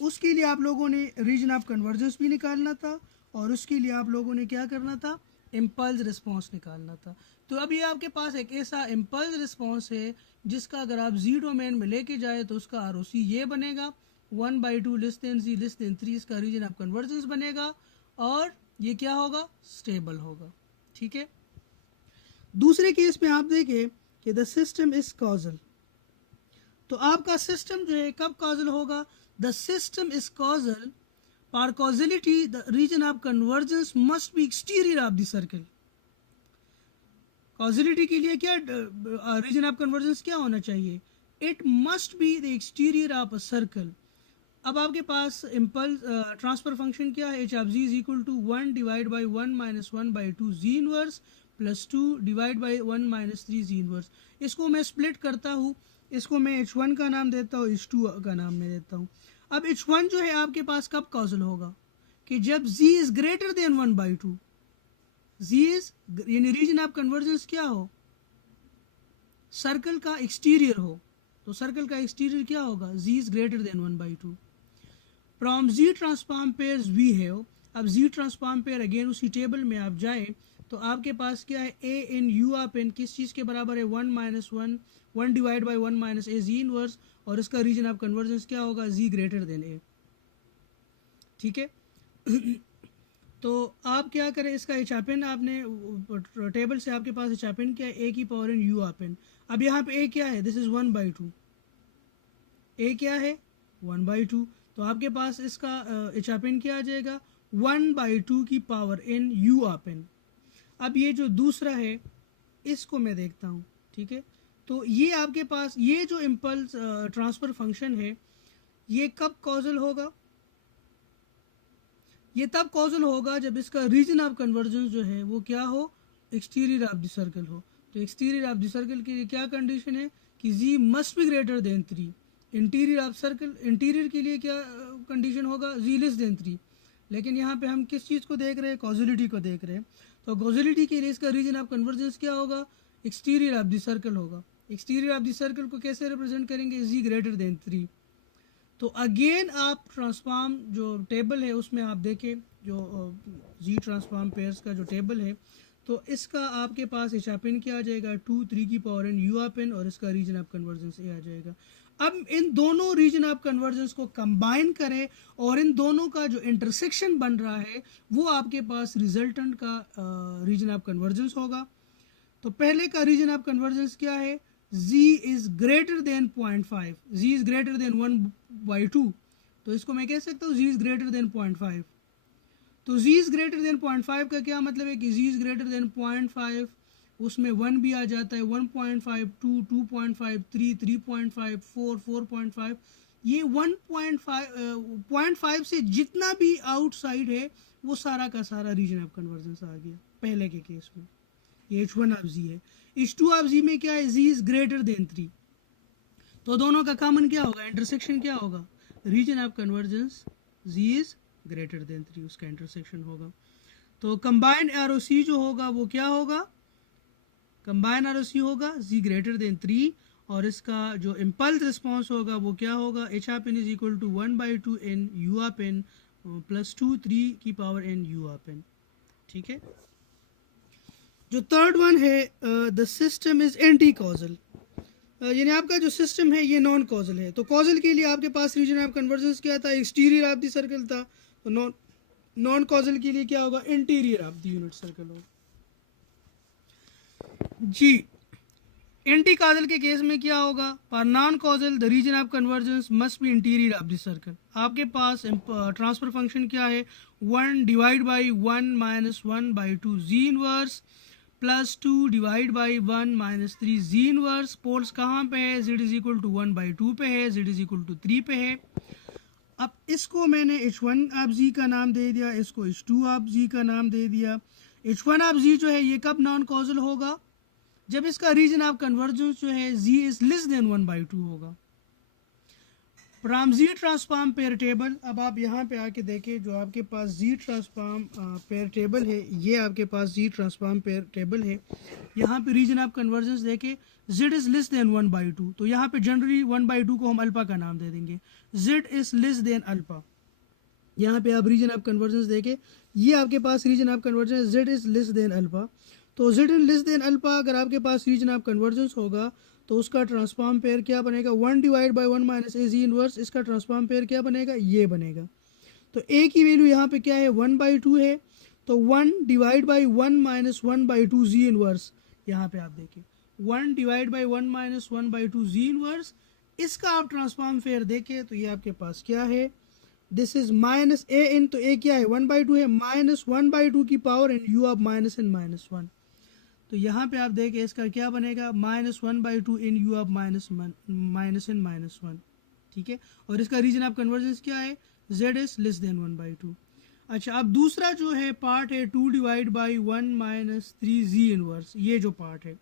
उसके लिए आप लोगों ने रीजन ऑफ कन्वर्जेंस भी निकालना था, और उसके लिए आप लोगों ने क्या करना था, इम्पल्स रिस्पॉन्स निकालना था। तो अब ये आपके पास एक ऐसा इम्पल्स रिस्पॉन्स है जिसका अगर आप जी डोमेन में लेके जाए तो उसका आरओसी ये बनेगा, 1/2 less than z less than 3, इसका रीजन ऑफ कन्वर्जेंस बनेगा, और ये क्या होगा, स्टेबल होगा, ठीक है। दूसरे केस में आप देखें कि द सिस्टम इज कॉजल, तो आपका सिस्टम जो है कब कॉजल होगा, the system is causal For causality, the region of convergence must be exterior of the circle. Causality के लिए क्या region of convergence क्या होना चाहिए? It must be the exterior of a circle. अब आपके पास इम्पल्स ट्रांसफर फंक्शन क्या है? H of z is equal to 1 divide by 1 minus 1 by 2 ji inverse plus 2 divide by 1 minus 3 z inverse. इसको मैं स्प्लिट करता हूँ, इसको मैं h1 का नाम देता हूँ, h2 का नाम मैं देता हूँ. अब h1 जो है आपके पास कब कॉजल होगा? कि जब z is greater than 1 by 2. z is यानी रीजन ऑफ कन्वर्जेंस क्या हो? सर्कल का एक्सटीरियर हो. तो सर्कल का एक्सटीरियर क्या होगा? z is greater than 1 by 2. From z transform pairs we have. अब जी ट्रांसफॉर्म पेयर अगेन उसी टेबल में आप जाए तो आपके पास क्या है? A n u of n किस चीज़ के बराबर है? 1 minus 1 divide by 1 minus a z inverse. और इसका रीजन ऑफ कन्वर्जेंस क्या होगा? Z greater than a. ठीक है. तो आप क्या करें? इसका एच ऑफ एन आपने टेबल से आपके पास एच ऑफ एन क्या है? ए की power n u of n. अब यहाँ पे ए क्या है? This is 1 by 2. ए क्या है? 1 बाई 2. तो आपके पास इसका एच ऑफ एन क्या आ जाएगा? 1 बाई 2 की power n u of n. अब ये जो दूसरा है इसको मैं देखता हूँ. ठीक है. तो ये आपके पास ये जो इम्पल्स ट्रांसफर फंक्शन है ये कब कॉजल होगा? ये तब कॉजल होगा जब इसका रीजन ऑफ कन्वर्जेंस जो है वो क्या हो? एक्सटीरियर ऑफ द सर्कल हो. तो एक्सटीरियर ऑफ द सर्कल के लिए क्या कंडीशन है? कि z must be greater than 3. Interior of circle, interior के लिए क्या कंडीशन होगा? Z less than 3. लेकिन यहाँ पे हम किस चीज़ को देख रहे हैं? कॉजलिटी को देख रहे हैं. तो कॉजलिटी के लिए इसका रीजन ऑफ कन्वर्जेंस क्या होगा? एक्सटीरियर ऑफ द सर्कल होगा. एक्सटीरियर ऑफ द सर्कल को कैसे रिप्रेजेंट करेंगे? जी ग्रेटर देन 3. तो अगेन आप ट्रांसफॉर्म जो टेबल है उसमें आप देखें जो जी ट्रांसफॉर्म पेयर्स का जो टेबल है तो इसका आपके पास एच ऑफ एन क्या आ जाएगा? 2 3 की power n u of n और इसका रीजन ऑफ कन्वर्जेंस ए आ जाएगा. अब इन दोनों रीजन ऑफ कन्वर्जेंस को कंबाइन करें और इन दोनों का जो इंटरसेक्शन बन रहा है वो आपके पास रिजल्टेंट का रीजन ऑफ कन्वर्जेंस होगा. तो पहले का रीजन ऑफ कन्वर्जेंस क्या है? z is greater then 0.5. z is greater than 1 by 2. तो इसको मैं कह सकता हूँ z इज ग्रेटर देन 0.5. तो z इज ग्रेटर देन 0.5 का क्या मतलब है? कि z इज ग्रेटर देन 0.5 उसमें 1 भी आ जाता है. 1.5 2 2.5 3 3.5 4 4.5. ये 0.5 से जितना भी आउटसाइड है वो सारा का सारा रीजन ऑफ कन्वर्जेंस आ गया पहले के केस में. ये h1 ऑफ z है. h2 ऑफ z में क्या है? z is greater than 3. तो दोनों का कॉमन क्या होगा? इंटरसेक्शन क्या होगा? Region of convergence z is greater than 3 उसका इंटरसेक्शन होगा. तो कंबाइंड आरओसी जो होगा वो क्या होगा? कंबाइंड आरओसी होगा z ग्रेटर देन 3 और इसका जो इम्पल्स रिस्पॉन्स होगा वो क्या होगा? H of n is equal to 1 by 2 n u of n plus 2 3 की power n u of n. ठीक है. जो थर्ड वन है the system is anti causal. यानी आपका जो सिस्टम है ये नॉन कॉजल है. तो कॉजल के लिए आपके पास रीजन ऑफ कन्वर्जेंस क्या था? एक्सटीरियर ऑफ द सर्कल था. तो नॉन कॉजल के लिए क्या होगा? Interior of the unit circle होगा. जी एंटी कॉजल के केस में क्या होगा? For non causal the region of convergence must be interior of the circle. आपके पास ट्रांसफर फंक्शन क्या है? 1 divide by 1 minus 1 by 2 ji inverse plus 2 divide by 1 minus 3 z inverse. Poles कहाँ पे है? z is equal to 1 by 2 पे है, z इज इक्वल टू 3 पे है. अब इसको मैंने h1 ऑफ z का नाम दे दिया, इसको h2 ऑफ z का नाम दे दिया. h1 ऑफ z जो है ये कब नॉन कॉजल होगा? जब इसका रीजन ऑफ कन्वर्जेंस जो है z is less than 1 by 2 होगा. From z transform pair table. अब आप यहाँ पे आके देखें जो आपके पास जी ट्रांसफॉर्म पेयर टेबल है ये आपके पास जी ट्रांसफॉर्म पेयर टेबल है. यहाँ पे रीजन ऑफ कन्वर्जेंस देखें z is less than 1 by 2. तो यहाँ पे जनरली 1 बाई 2 को हम अल्फा का नाम दे देंगे. z is less than alpha. यहाँ पे आप रीजन ऑफ कन्वर्जेंस देखें ये आपके पास region of convergence z is less than alpha. तो z is less than alpha अगर आपके पास रीजन ऑफ कन्वर्जेंस होगा तो उसका ट्रांसफॉर्म पेयर क्या बनेगा? 1 divide by 1 minus a z inverse. इसका ट्रांसफॉर्म पेयर क्या बनेगा? ये बनेगा. तो ए की वैल्यू यहाँ पे क्या है? 1 बाई 2 है. तो 1 divide by 1 minus 1 by 2 ji inverse. यहाँ पे आप देखिए 1 divide by 1 minus 1 by 2 ji inverse. इसका आप ट्रांसफॉर्म पेयर देखें तो ये आपके पास क्या है? This is minus a n, तो ए क्या है 1/2 है, माइनस 1/2 की power n u of minus n minus one. तो यहाँ पे आप देखें इसका क्या बनेगा, -1/2 n u of minus n minus one. ठीक है, और इसका रीजन ऑफ कन्वर्जेंस क्या है, z इज लेस देन 1/2। अच्छा, अब दूसरा जो है पार्ट है 2 divide by 1 minus 3z inverse, ये जो पार्ट है।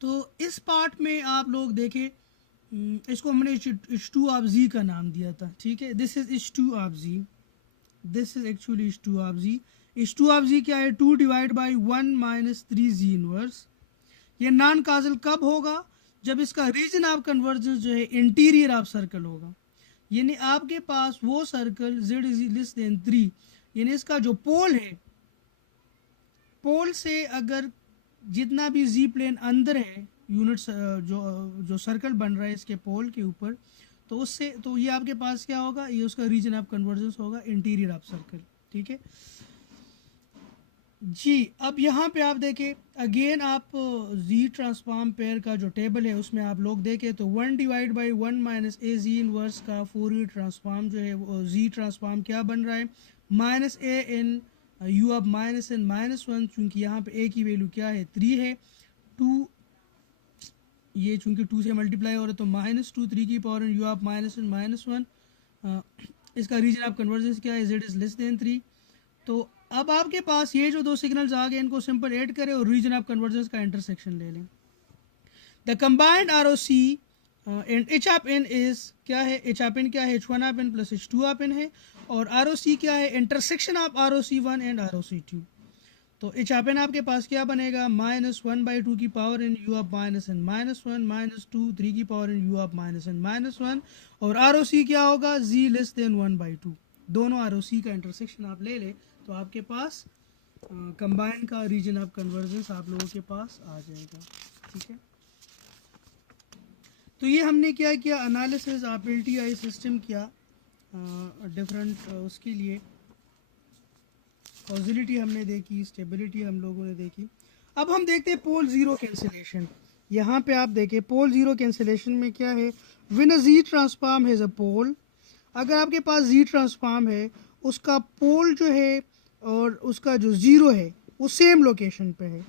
तो इस पार्ट में आप लोग देखें, इसको हमने h2 ऑफ z का नाम दिया था। ठीक है, this is h2 of z, this is actually h2 of z। h2 of z क्या है, 2 divide by 1 minus 3z inverse. ये नॉन काजल कब होगा, जब इसका रीजन ऑफ कन्वर्जेंस जो है इंटीरियर ऑफ सर्कल होगा, यानी आपके पास वो circle z is less than 3, यानी इसका जो पोल है, पोल से अगर जितना भी z प्लेन अंदर है, यूनिट्स जो सर्कल बन रहा है इसके पोल के ऊपर, तो उससे तो ये आपके पास क्या होगा, ये उसका रीजन ऑफ कन्वर्जेंस होगा इंटीरियर ऑफ सर्कल। ठीक है जी। अब यहाँ पे आप देखें अगेन, आप z ट्रांसफॉर्म पेयर का जो टेबल है उसमें आप लोग देखें तो 1 divide by 1 minus a z inverse का फोरियर ट्रांसफॉर्म जो है वो z ट्रांसफॉर्म क्या बन रहा है, minus a n u of minus n minus one. चूँकि यहाँ पे a की वैल्यू क्या है 3 है, 2 ये चूँकि 2 से मल्टीप्लाई हो रहा है तो -2 3 की power n u of minus n minus one. इसका रीजन ऑफ कन्वर्जेंस क्या है, z इज लेस देन 3। तो अब आपके पास ये जो दो सिग्नल्स आ गए इनको सिंपल ऐड करें और रीजन ऑफ कन्वर्जेंस का इंटरसेक्शन ले लें। The combined R O C and H of n is क्या है, एच ऑफ एन क्या है, h1 of n plus h2 of n है, और आर ओ सी क्या है, intersection of R O C one and R O C two. तो एच ऑफ एन आपके पास क्या बनेगा, -1/2 की power n u of minus n minus one, -2 3 की power n u of minus n minus one, और आर ओ सी क्या होगा, z लेस देन 1/2। दोनों आर ओ सी का इंटरसेक्शन आप ले लें तो आपके पास कंबाइन का रीजन ऑफ कन्वर्जेंस आप लोगों के पास आ जाएगा। ठीक है, तो ये हमने क्या किया, एनालिसिस ऑफ एलटीआई सिस्टम किया डिफरेंट उसके लिए। कॉजिलिटी हमने देखी, स्टेबिलिटी हम लोगों ने देखी। अब हम देखते हैं पोल ज़ीरो कैंसिलेशन। यहाँ पे आप देखें पोल ज़ीरो कैंसिलेशन में क्या है, when a z transform has a pole, अगर आपके पास जी ट्रांसफॉर्म है उसका पोल जो है और उसका जो ज़ीरो है वो सेम लोकेशन पे है,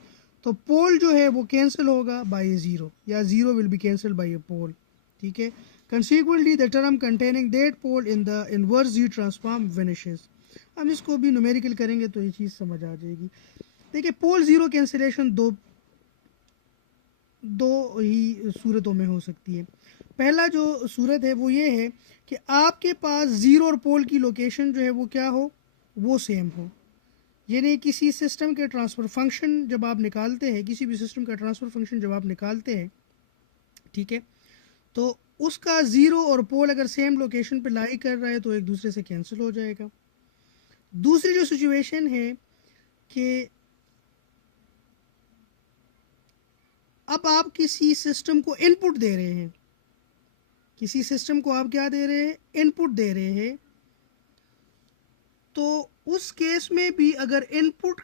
तो पोल जो है वो कैंसिल होगा बाय ए ज़ीरो, या zero will be cancel by a pole. ठीक है, consequently the term containing that pole in the inverse z transform vanishes. हम इसको भी न्यूमेरिकल करेंगे तो ये चीज़ समझ आ जाएगी। देखिए पोल ज़ीरो कैंसिलेशन दो ही सूरतों में हो सकती है। पहला जो सूरत है वो ये है कि आपके पास ज़ीरो और पोल की लोकेशन जो है वो क्या हो, वो सेम हो, यानी किसी सिस्टम के ट्रांसफ़र फंक्शन जब आप निकालते हैं, किसी भी सिस्टम का ट्रांसफ़र फंक्शन जब आप निकालते हैं, ठीक है, तो उसका ज़ीरो और पोल अगर सेम लोकेशन पे लाई कर रहा है तो एक दूसरे से कैंसिल हो जाएगा। दूसरी जो सिचुएशन है कि अब आप किसी सिस्टम को इनपुट दे रहे हैं, किसी सिस्टम को आप क्या दे रहे हैं, इनपुट दे रहे हैं, तो उस केस में भी अगर इनपुट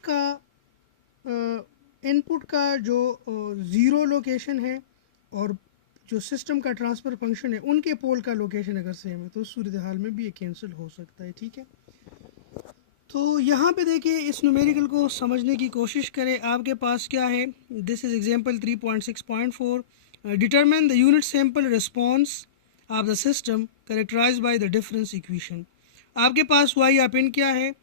का जो ज़ीरो लोकेशन है और जो सिस्टम का ट्रांसफ़र फंक्शन है उनके पोल का लोकेशन अगर सेम है तो उस सूरत हाल में भी ये कैंसिल हो सकता है। ठीक है, तो यहाँ पे देखिए इस न्यूमेरिकल को समझने की कोशिश करें। आपके पास क्या है, this is example 3.6.4, determine the unit sample response of the system characterized by the difference equation. आपके पास y ऑफ n क्या है,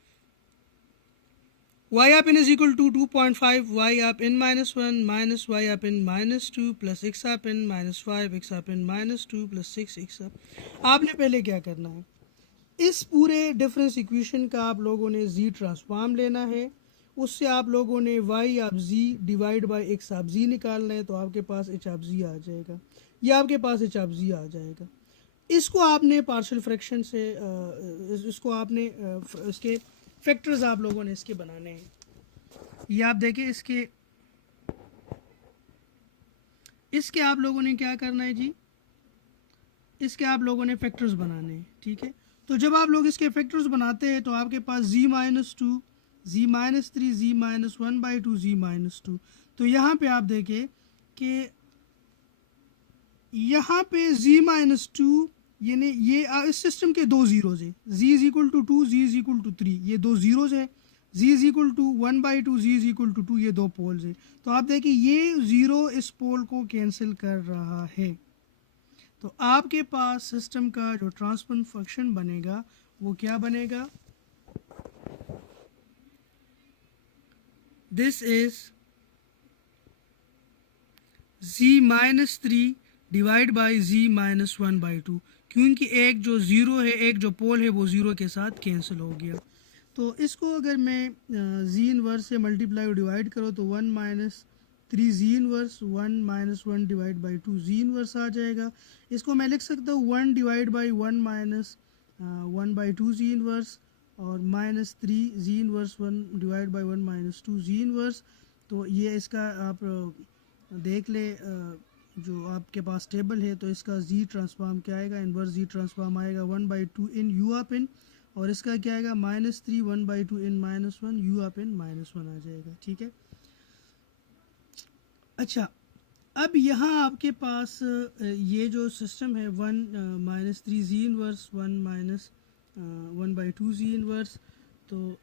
y of n is equal to 2.5 y of n minus one minus y of n minus two plus x of n minus 5 x of n minus two plus 6 x। आपने पहले क्या करना है, इस पूरे डिफरेंस इक्वेशन का आप लोगों ने z ट्रांसफॉर्म लेना है, उससे आप लोगों ने y of z divide by x of z निकालना है, तो आपके पास h ऑफ z आ जाएगा, या आपके पास h ऑफ z आ जाएगा। इसको आपने पार्शियल फ्रैक्शन से इसको आपने इसके फैक्टर्स आप लोगों ने इसके बनाने हैं। ये आप देखें इसके आप लोगों ने क्या करना है जी, इसके आप लोगों ने फैक्टर्स बनाने हैं। ठीक है, तो जब आप लोग इसके फैक्टर्स बनाते हैं तो आपके पास z minus two, z minus three, z minus 1/2, z minus 2। तो यहाँ पे आप देखें कि यहाँ पे z माइनस 2 यानी ये इस सिस्टम के दो जीरोज है, z is equal to 2, z is equal to 3, ये दो जीरोज है, z is equal to 1/2, z is equal to 2, ये दो पोल्स है। तो आप देखिए ये जीरो इस पोल को कैंसिल कर रहा है। तो आपके पास सिस्टम का जो ट्रांसफर फंक्शन बनेगा वो क्या बनेगा, this is z-3 divide by z-1/2, क्योंकि एक जो ज़ीरो है, एक जो पोल है वो ज़ीरो के साथ कैंसिल हो गया। तो इसको अगर मैं z इनवर्स से मल्टीप्लाई और डिवाइड करो तो 1 minus 3 z inverse, 1 minus 1 divide by 2 z inverse आ जाएगा। इसको मैं लिख सकता हूँ 1 divide by 1 minus 1/2 z inverse, और minus 3 z inverse 1 divide by 1 minus 2 z inverse. तो ये इसका आप देख ले, जो आपके पास टेबल है तो इसका z ट्रांसफॉर्म क्या आएगा, इनवर्स z ट्रांसफॉर्म आएगा 1/2 इन u अप इन, और इसका क्या आएगा -3 1/2 इन -1 u अप इन -1 आ जाएगा। ठीक है, अच्छा अब यहाँ आपके पास ये जो सिस्टम है 1 -3 z inverse 1 minus 1/2 z inverse, तो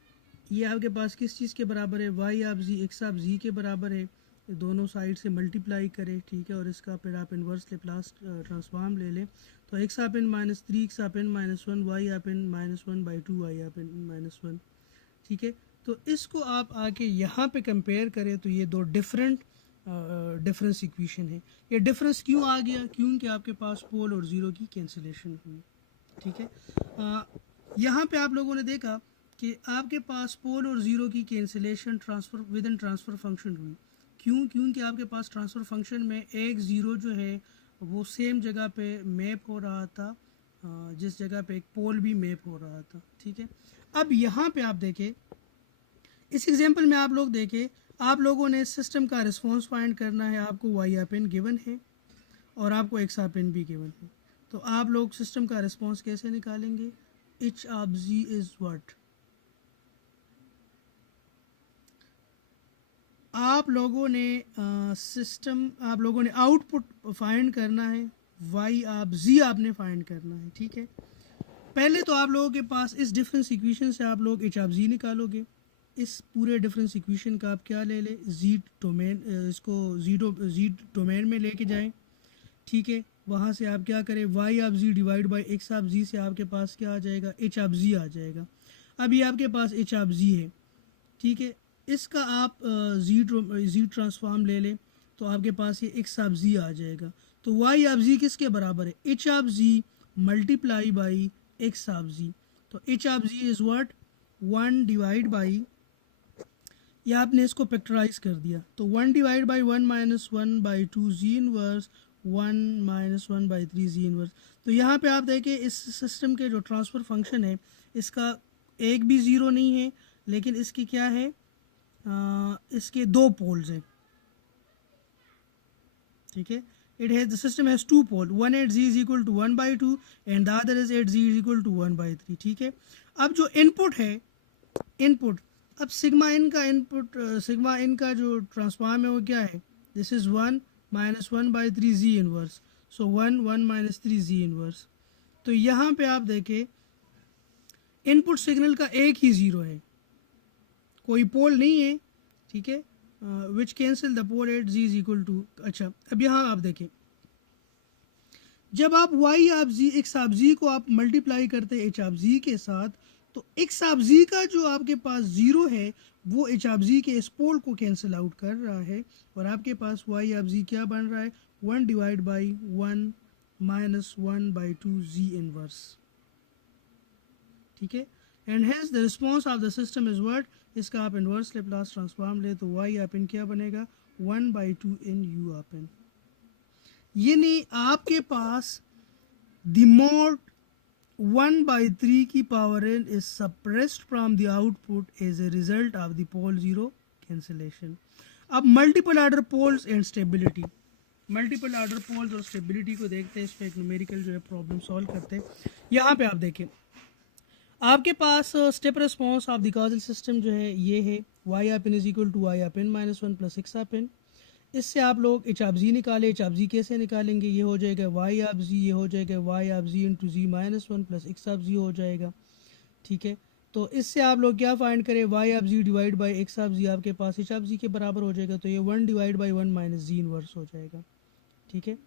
ये आपके पास किस चीज़ के बराबर है, y आप z x आप z के बराबर है, दोनों साइड से मल्टीप्लाई करें। ठीक है, और इसका फिर आप इन्वर्स लेप्लास ट्रांसफॉर्म ले लें, तो x आप इन -3 x आप इन -1 y of in -1/2 y of इन -1। ठीक है, तो इसको आप आके यहाँ पे कंपेयर करें तो ये दो डिफरेंस इक्वेशन है। ये डिफरेंस क्यों आ गया, क्योंकि आपके पास पोल और ज़ीरो की कैंसिलेशन हुई। ठीक है, यहाँ पे आप लोगों ने देखा कि आपके पास पोल और ज़ीरो की cancellation transfer with in transfer function हुई। क्योंकि आपके पास ट्रांसफ़र फंक्शन में एक ज़ीरो जो है वो सेम जगह पे मैप हो रहा था जिस जगह पे एक पोल भी मैप हो रहा था। ठीक है, अब यहाँ पे आप देखें, इस एग्जांपल में आप लोग देखें, आप लोगों ने सिस्टम का रिस्पांस फाइंड करना है, आपको y आप इन गिवन है और आपको x आप इन भी गिवन है। तो आप लोग सिस्टम का रिस्पांस कैसे निकालेंगे, h of z is what, आप लोगों ने आप लोगों ने आउटपुट फाइंड करना है, y आप z आपने फाइंड करना है। ठीक है, पहले तो आप लोगों के पास इस डिफरेंस इक्वेशन से आप लोग h ऑफ z निकालोगे। इस पूरे डिफरेंस इक्वेशन का आप क्या ले लें, z डोमेन, इसको z डोमेन में लेके जाएं। ठीक है, वहाँ से आप क्या करें, y of z divide by x of z से आपके पास क्या आ जाएगा, h ऑफ z आ जाएगा। अब ये आपके पास h ऑफ z है। ठीक है, इसका आप z ट्रांसफॉर्म ले लें तो आपके पास ये x ऑफ z आ जाएगा। तो y ऑफ z किसके बराबर है, h of z multiply by x of z। तो h of z is what, 1 divide by, ये आपने इसको फैक्टराइज कर दिया, तो 1 divide by 1 minus 1/2 z inverse 1 minus 1/3 z inverse. तो यहाँ पे आप देखें इस सिस्टम के जो ट्रांसफ़र फंक्शन है इसका एक भी ज़ीरो नहीं है, लेकिन इसकी क्या है, इसके दो पोल्स हैं। ठीक है, it has the system has two pole, one at z is equal to 1/2 and the other is at z is equal to 1/3। ठीक है, अब जो इनपुट है, इनपुट, अब सिग्मा इन का इनपुट, सिग्मा इन का जो ट्रांसफॉर्म है वो क्या है, this is 1 minus 1/3 z inverse, so 1 minus 3 z inverse. तो यहाँ पे आप देखें इनपुट सिग्नल का एक ही ज़ीरो है, कोई पोल नहीं है। ठीक है, which cancel the pole at z is equal to. अच्छा, अब यहाँ आप देखें, जब आप y आप z x आप z को आप मल्टीप्लाई करते h आप z के साथ, तो x आप z का जो आपके पास ज़ीरो है वो h आप z के इस पोल को कैंसिल आउट कर रहा है, और आपके पास y आप z क्या बन रहा है, 1 divide by 1 minus 1/2 z inverse. ठीक है, and has the response of the system is what, इसका आप इनवर्स लेप्लास ट्रांसफॉर्म ले तो y आप इन क्या बनेगा, 1/2 इन u आप इन। ये नहीं, आपके पास द मोड 1/3 की power n is suppressed from the output as a result of the pole zero cancellation। अब multiple order poles and stability, multiple order poles और स्टेबिलिटी को देखते हैं, इस पर एक न्यूमेरिकल जो है प्रॉब्लम सॉल्व करते हैं। यहाँ पे आप देखें, आपके पास step response of the causal system जो है ये है, y of n is equal to y of in minus 1 plus x आप इन। इससे आप लोग एच आप जी निकाले, एच आप जी कैसे निकालेंगे, ये हो जाएगा वाई आप जी, ये हो जाएगा वाई आप जी into ji minus one plus x of जी हो जाएगा, ठीक है। तो इससे आप लोग क्या फाइंड करें, वाई आप जी डिवाइड बाई एक्स आप जी आपके पास एच आप जी के बराबर हो जाएगा, तो ये one divide by one minus ji inverse हो जाएगा, ठीक है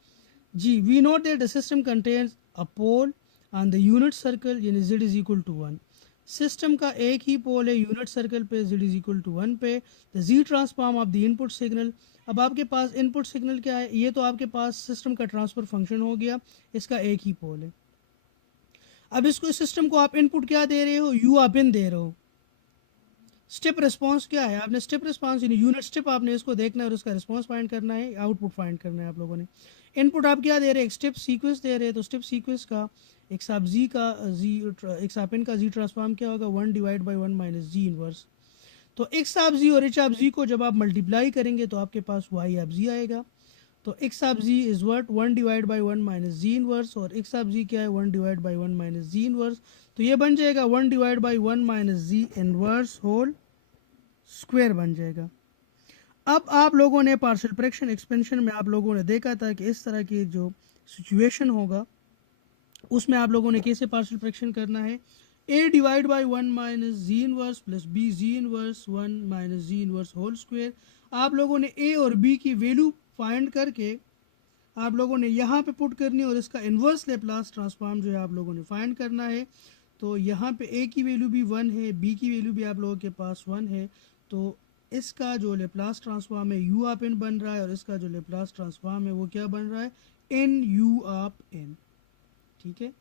ji. We note that the system contains a pole on the unit circle यानी z is equal to one. System का एक ही पोल है यूनिट सर्कल पे z is equal to one पे। The z transform of the input signal, अब आपके पास इनपुट सिग्नल क्या है, ये तो आपके पास सिस्टम का ट्रांसफर फंक्शन हो गया, इसका एक ही पोल है। अब इसको सिस्टम को आप इनपुट क्या दे रहे हो, यू आप इन दे रहे हो। स्टेप रिस्पांस क्या है, आपने स्टेप रिस्पांस यानी यूनिट स्टेप आपने इसको देखना है और उसका रिस्पांस फाइंड करना है, आउटपुट फाइंड करना है आप लोगों ने। इनपुट आप क्या दे रहे हैं, एक स्टेप सीक्वेंस दे रहे हैं, तो स्टेप सीक्वेंस का एक साप जी का जी एक साप इन का जी ट्रांसफॉर्म क्या होगा, one divide by one minus ji inverse. तो एक्स आप जी और एच आप जी को जब आप मल्टीप्लाई करेंगे तो आपके पास वाई आप जी आएगा। तो एक्स आप जी इज वर्ट one divide by one minus ji inverse, और एक्स आप जी क्या है, one divide by one minus ji inverse. तो ये बन जाएगा one divide by one minus ji inverse whole square बन जाएगा। अब आप लोगों ने पार्शियल फ्रैक्शन एक्सपेंशन में आप लोगों ने देखा था कि इस तरह की जो सिचुएशन होगा उसमें आप लोगों ने कैसे पार्शियल फ्रैक्शन करना है, a divide by one minus ji inverse plus b z inverse one minus ji inverse whole square. आप लोगों ने a और b की वैल्यू फाइंड करके आप लोगों ने यहाँ पे पुट करनी है और इसका इन्वर्स लेप्लास ट्रांसफॉर्म जो है आप लोगों ने फाइंड करना है। तो यहाँ पे a की वैल्यू भी वन है, b की वैल्यू भी आप लोगों के पास वन है, तो इसका जो लेप्लास ट्रांसफॉर्म है u आप n बन रहा है और इसका जो लेप्लास ट्रांसफॉर्म है वो क्या बन रहा है, n u आप n, ठीक है।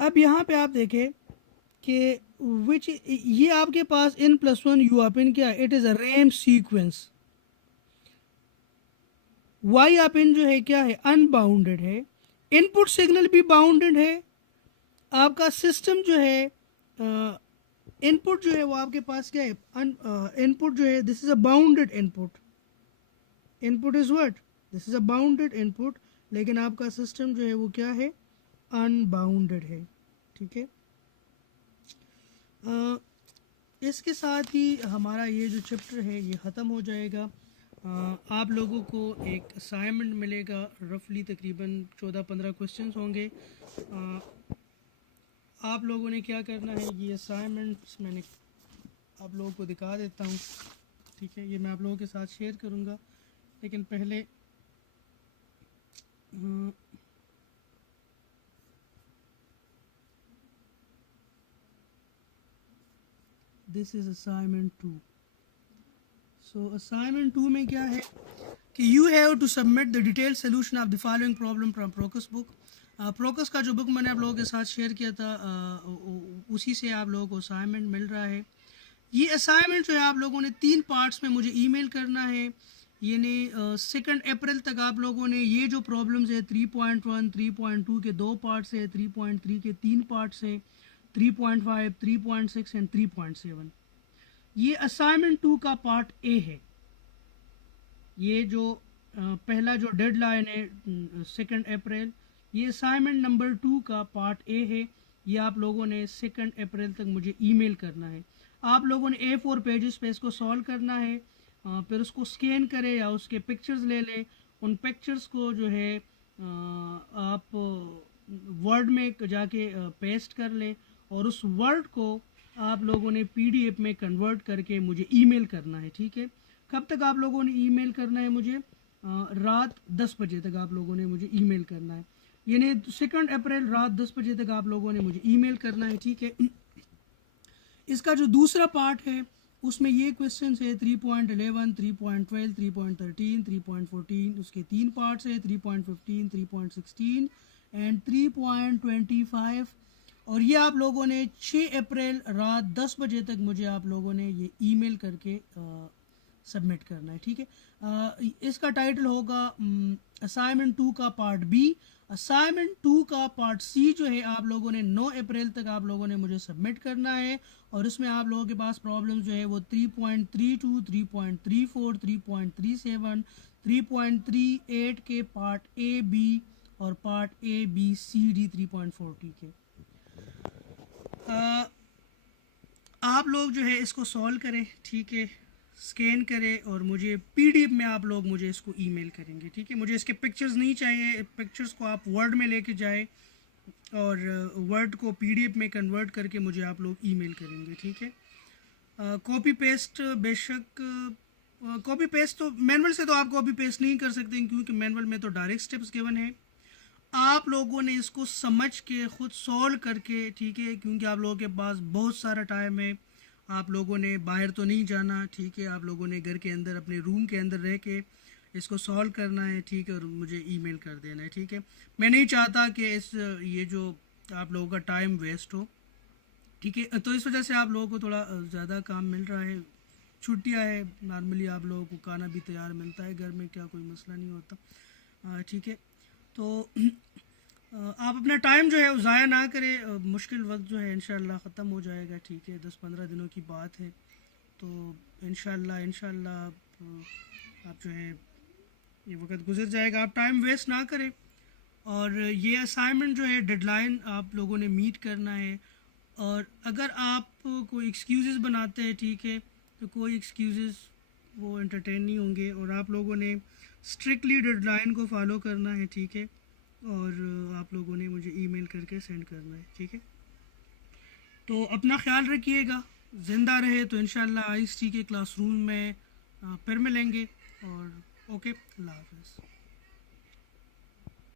अब यहाँ पे आप देखें कि विच ये आपके पास n प्लस वन u आप n क्या है, it is a ramp sequence. वाई आप इन जो है क्या है, अनबाउंडेड है, इनपुट सिग्नल भी बाउंडेड है। आपका सिस्टम जो है इनपुट जो है वो आपके पास क्या है, इनपुट जो है this is a bounded input, input is what, this is a bounded input, लेकिन आपका सिस्टम जो है वो क्या है, अनबाउंडेड है, ठीक है। इसके साथ ही हमारा ये जो चैप्टर है ये ख़त्म हो जाएगा। आप लोगों को एक असाइनमेंट मिलेगा, रफली तकरीबन 14-15 क्वेश्चंस होंगे। आप लोगों ने क्या करना है, ये असाइनमेंट्स मैंने आप लोगों को दिखा देता हूँ, ठीक है, ये मैं आप लोगों के साथ शेयर करूँगा, लेकिन पहले this is assignment 2। So assignment 2 में क्या है कि you have to submit the detail solution of the following problem from Proakis book. Proakis का जो बुक मैंने आप लोगों के साथ शेयर किया था उसी से आप लोगों को असाइनमेंट मिल रहा है। ये असाइनमेंट जो है आप लोगों ने 3 पार्ट्स में मुझे ईमेल करना है, यानी 2 अप्रैल तक आप लोगों ने ये जो प्रॉब्लम्स है 3.1 3.2 के 2 पार्ट्स है, 3.3 के 3 पार्ट्स है, 3.5 3.6 एंड 3.7, ये असाइनमेंट 2 का पार्ट ए है। ये जो पहला जो डेडलाइन है 2 अप्रैल, ये असाइनमेंट नंबर 2 का पार्ट ए है। ये आप लोगों ने 2 अप्रैल तक मुझे ईमेल करना है। आप लोगों ने A4 पेजेस पे इसको सॉल्व करना है, फिर उसको स्कैन करें या उसके पिक्चर्स ले लें, उन पिक्चर्स को जो है आप वर्ड में जाके पेस्ट कर लें और उस वर्ड को आप लोगों ने PDF में कन्वर्ट करके मुझे ईमेल करना है, ठीक है। कब तक आप लोगों ने ईमेल करना है मुझे, रात 10 बजे तक आप लोगों ने मुझे ईमेल करना है, यानी 2 अप्रैल रात 10 बजे तक आप लोगों ने मुझे ईमेल करना है, ठीक है। इसका जो दूसरा पार्ट है उसमें ये क्वेश्चन है 3.11 3.12 3.13 3.14, उसके 3 पार्ट्स है 3.15 3.16 एंड 3.25, और ये आप लोगों ने 6 अप्रैल रात 10 बजे तक मुझे आप लोगों ने ये ईमेल करके सबमिट करना है, ठीक है। इसका टाइटल होगा असाइनमेंट 2 का पार्ट बी। असाइनमेंट 2 का पार्ट सी जो है आप लोगों ने 9 अप्रैल तक आप लोगों ने मुझे सबमिट करना है, और इसमें आप लोगों के पास प्रॉब्लम जो है वो 3.32 3.34 3.37 3.38 के पार्ट ए बी और part a b c d 3.40 के आप लोग जो है इसको सॉल्व करें, ठीक है। स्कैन करें और मुझे पीडीएफ में आप लोग मुझे इसको ईमेल करेंगे, ठीक है। मुझे इसके पिक्चर्स नहीं चाहिए, पिक्चर्स को आप वर्ड में लेके जाए और वर्ड को पीडीएफ में कन्वर्ट करके मुझे आप लोग ईमेल करेंगे, ठीक है। कॉपी पेस्ट बेशक कॉपी पेस्ट तो मैनुअल से तो आप कॉपी पेस्ट नहीं कर सकते, क्योंकि मैनुअल में तो डायरेक्ट स्टेप्स गिवन है। आप लोगों ने इसको समझ के खुद सॉल्व करके, ठीक है, क्योंकि आप लोगों के पास बहुत सारा टाइम है, आप लोगों ने बाहर तो नहीं जाना, ठीक है, आप लोगों ने घर के अंदर अपने रूम के अंदर रह के इसको सॉल्व करना है, ठीक है, और मुझे ईमेल कर देना है, ठीक है। मैं नहीं चाहता कि ये जो आप लोगों का टाइम वेस्ट हो, ठीक है। तो इस वजह से आप लोगों को थोड़ा ज़्यादा काम मिल रहा है, छुट्टियां है, नॉर्मली आप लोगों को खाना भी तैयार मिलता है घर में, क्या कोई मसला नहीं होता, ठीक है। तो आप अपना टाइम जो है वो ज़ाया ना करें, मुश्किल वक्त जो है इंशाल्लाह ख़त्म हो जाएगा, ठीक है, 10-15 दिनों की बात है। तो इंशाल्लाह आप जो है ये वक्त गुजर जाएगा, आप टाइम वेस्ट ना करें। और ये असाइनमेंट जो है डेडलाइन आप लोगों ने मीट करना है, और अगर आप कोई एक्सक्यूज़ेस बनाते हैं, ठीक है, तो कोई एक्सक्यूज़ेस वो एंटरटेन नहीं होंगे, और आप लोगों ने स्ट्रिक्टली डेडलाइन को फॉलो करना है, ठीक है, और आप लोगों ने मुझे ईमेल करके सेंड करना है, ठीक है। तो अपना ख्याल रखिएगा, ज़िंदा रहे तो इंशाल्लाह IST के क्लासरूम में फिर मिलेंगे, और ओके, अल्लाह हाफ़िज़।